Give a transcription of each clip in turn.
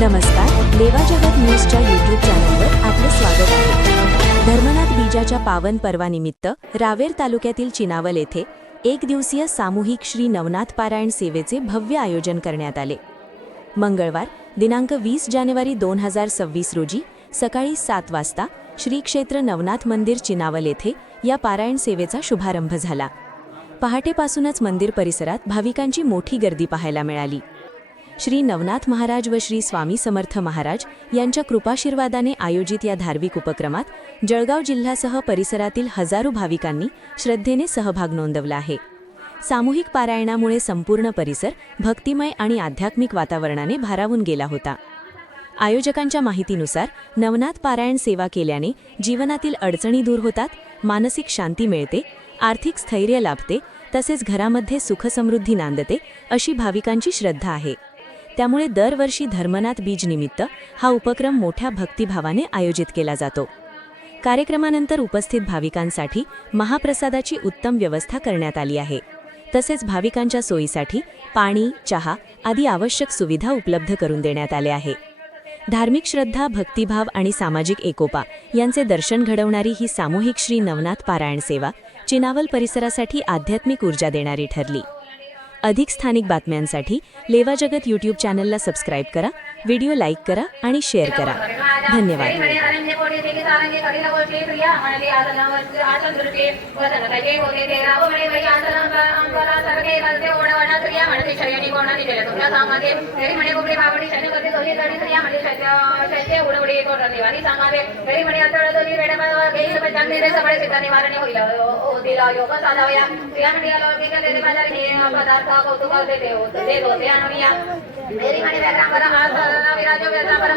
नमस्कार लेवा जगत न्यूजच्या युट्यूब चॅनलवर आपले स्वागत आहे. धर्मनाथ बीजाच्या पावन पर्वानिमित्त रावेर तालुक्यातील चिनावल येथे एक दिवसीय सामूहिक श्री नवनाथ पारायण सेवेचे भव्य आयोजन करण्यात आले. मंगळवार दिनांक वीस जानेवारी दोन हजार सव्वीस रोजी सकाळी सात वाजता श्री क्षेत्र नवनाथ मंदिर चिनावल येथे या पारायण सेवेचा शुभारंभ झाला. पहाटेपासूनच मंदिर परिसरात भाविकांची मोठी गर्दी पाहायला मिळाली. श्री नवनाथ महाराज व श्री स्वामी समर्थ महाराज यांच्या कृपाशीर्वादाने आयोजित या धार्मिक उपक्रमात जळगाव जिल्ह्यासह परिसरातील हजारो भाविकांनी श्रद्धेने सहभाग नोंदवला आहे. सामूहिक पारायणामुळे संपूर्ण परिसर भक्तिमय आणि आध्यात्मिक वातावरणाने भारावून गेला होता. आयोजकांच्या माहितीनुसार नवनाथ पारायण सेवा केल्याने जीवनातील अडचणी दूर होतात मानसिक शांती मिळते आर्थिक स्थैर्य लाभते तसेच घरामध्ये सुखसमृद्धी नांदते अशी भाविकांची श्रद्धा आहे. त्यामुळे दरवर्षी धर्मनाथ बीज निमित्त हा उपक्रम मोठ्या भक्तिभावाने आयोजित केला जातो. कार्यक्रमानंतर उपस्थित भाविकांसाठी महाप्रसादाची उत्तम व्यवस्था करण्यात आली आहे. तसेच भाविकांच्या सोयीसाठी पाणी चहा आदी आवश्यक सुविधा उपलब्ध करून देण्यात आले आहे. धार्मिक श्रद्धा भक्तिभाव आणि सामाजिक एकोपा यांचे दर्शन घडवणारी ही सामूहिक श्री नवनाथ पारायण सेवा चिनावल परिसरासाठी आध्यात्मिक ऊर्जा देणारी ठरली. अधिक स्थानिक बातम्यांसाठी लेवा जगत यूट्यूब चॅनलला सबस्क्राईब करा व्हिडिओ लाईक करा आणि शेअर करा. धन्यवाद. पदार्थ कौतुक देते होते देत होते आणि मेरी म्हणे व्याकरण हा विराज व्याजा परमगरावती घेते नरगिरा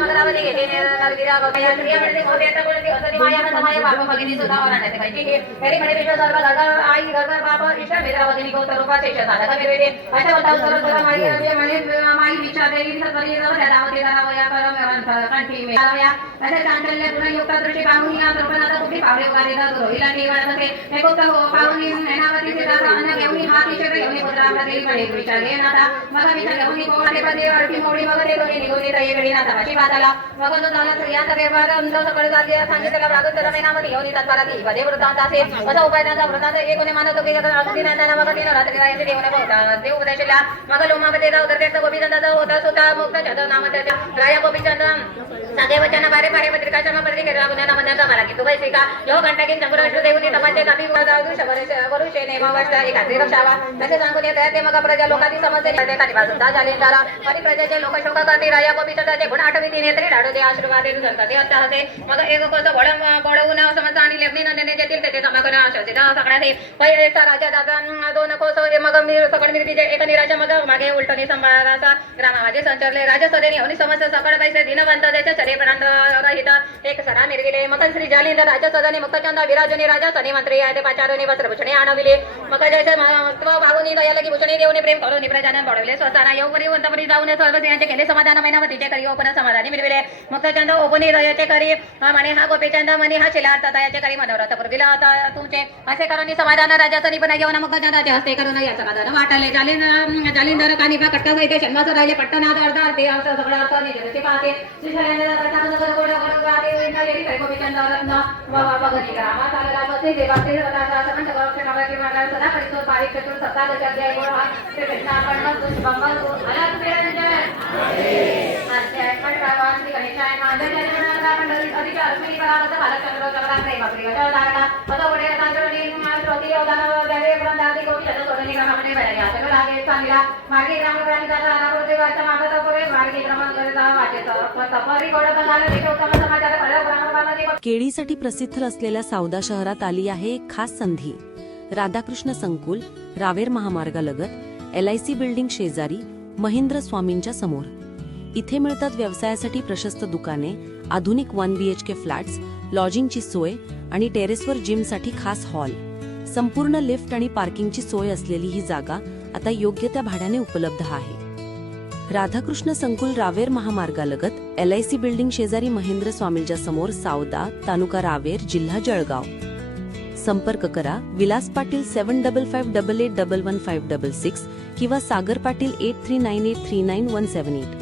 गोपया स्त्रिया म्हणते मोठे आता बोलते असं माया ना समाय बाप भगिनी सुद्धा वराण्यात काही ठीक आहे मेरी म्हणे विश्व सर्व गर्भ आई गर्भ बाप इष्ट मित्र भगिनी गौतर रूपा शेष झाला कमी वेळे अशा होता सर्व सर्व माई रवी म्हणे माई विचार देवी सत्वरी रवया दावती दारावया परम कंठी मेळावया अशा चांचल्य गुणयुक्त दृष्टी पाहून या द्रौपदाचा कुठे पावले उगारे रोहिला निवड नसे हे गोष्ट हो पाहून मेनावती सीता अन्न घेऊन हात ईश्वर घेऊन पुत्र आपला देवी म्हणे विचार नाता मग विचार घेऊन कोणाने पदे अडकी मोडी मग ते दोन्ही निघून येता. ये नाता अशी बाताला मग तो झाला स्त्रिया सगळे भाग अंध सकळ झाले सांगितलेला भागवत मेनामध्ये घेऊन येतात. मला ती पदे वृत्तांत असे. असा उपाय त्यांचा वृत्तांत एक कोणी मानतो की अगदी नाही मग तीन रात्री राहायचे देऊन होता. देव उपदेशला मग लोमामध्ये जाऊ तर त्याचा गोपीचंदाचा होता स्वतः मुक्त छत नाम त्याच्या. राया गोपीचंद सगळे वचन बारे बारे पत्रिका शर्मा पत्रिके गुन्ह्याना म्हणण्याचा मला की तू पैसे का यो घंटा की शंभर वर्ष एखादी रक्षावा. असे सांगून येत ते मग प्रजा झाले तारा आणि लोक शोक करते राया गुण आठवी ढाडू दे ते होते मग एक आणि नंदने जेतील पहिले राजा दादा दोन कोस मग मी सकड मिरतीचे एक निराशा मग मागे उलटणी संभाळाचा ग्रामामध्ये संचरले राजा समस्या सकड पैसे दिनवंत त्याच्या रहित. एक सरा निर्गिले मग श्री जालिंद राजा सदनी मुक्तचंद विराजनी राजा सनी मंत्री आहे पाचारोनी वस्त्रभूषणे आणविले मग जैसे महत्त्व भावनी दयाला की भूषणे देऊन प्रेम करून प्रजानन बडवले स्वसाना येऊपरी वंतपरी जाऊन सर्व स्त्रियांचे केले समाधान महिनावतीचे करी ओपन समाधानी मिळविले मुक्तचंद ओपनी दयाचे करी म्हणे हा गोपीचंद म्हणे हा शिलार्थ दयाचे करी मनोरथ पूर्वीला आता तुमचे असे करून समाधान राजाचा निपण घेऊन मग चंदाचे हस्ते करून या समाधान वाटले जालिंद जालिंदर कानिपा कटका सहित शन्मास राहिले पट्टनाथ अर्ध अर्धे असं सगळं अर्थ निजते पाहते श्री शैलेंद्र प्रताप गोड गोड गाते विना गोपीचंद रत्न बाबा बघती रामा चालला बसे देवाचे सदा संत गौरव नगर किंवा सदा परिसर बारीक चतुर सत्ता अध्याय गोड हा ते कृष्ण आपण मग मंगल आला तुझे अध्याय पण भगवान श्री गणेशाय माझ्या जन्मनाथ आपण अधिक अश्विनी परावत बालचंद्र चक्रा प्रेम प्रिय धारणा पद पुढे तांजोनी श्रोती अवदान देवे ग्रंथादी गोपी सोडणी क्रमाने बळ्या याचक लागे चांगला मागे ग्राम ग्रामीण रामपूरचे वाचा मागत केळीसाठी प्रसिद्ध असलेल्या सावदा शहरात आली आहे एक खास संधी. राधाकृष्ण संकुल रावेर महामार्गालगत एल आय सी बिल्डिंग शेजारी महेंद्र स्वामींच्या समोर. इथे मिळतात व्यवसायासाठी प्रशस्त दुकाने आधुनिक one BHK H K flats लॉजिंगची सोय आणि टेरेसवर जिमसाठी खास हॉल. संपूर्ण लिफ्ट आणि पार्किंगची सोय असलेली ही जागा आता योग्य त्या भाड्याने उपलब्ध आहे. राधाकृष्ण संकुल रावेर महामार्गालगत एल आय सी बिल्डिंग शेजारी महेंद्र स्वामींच्या समोर सावदा तालुका रावेर जिल्हा जळगाव. संपर्क करा Vilas Patil seven double five double eight double one five double six किंवा Sagar Patil eight three nine eight three nine one seven eight